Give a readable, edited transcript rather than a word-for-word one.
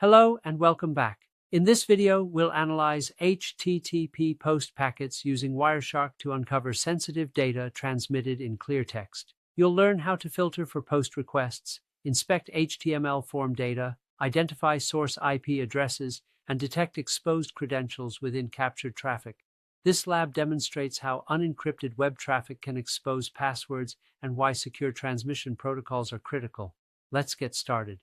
Hello and welcome back. In this video, we'll analyze HTTP post packets using Wireshark to uncover sensitive data transmitted in cleartext. You'll learn how to filter for post requests, inspect HTML form data, identify source IP addresses, and detect exposed credentials within captured traffic. This lab demonstrates how unencrypted web traffic can expose passwords and why secure transmission protocols are critical. Let's get started.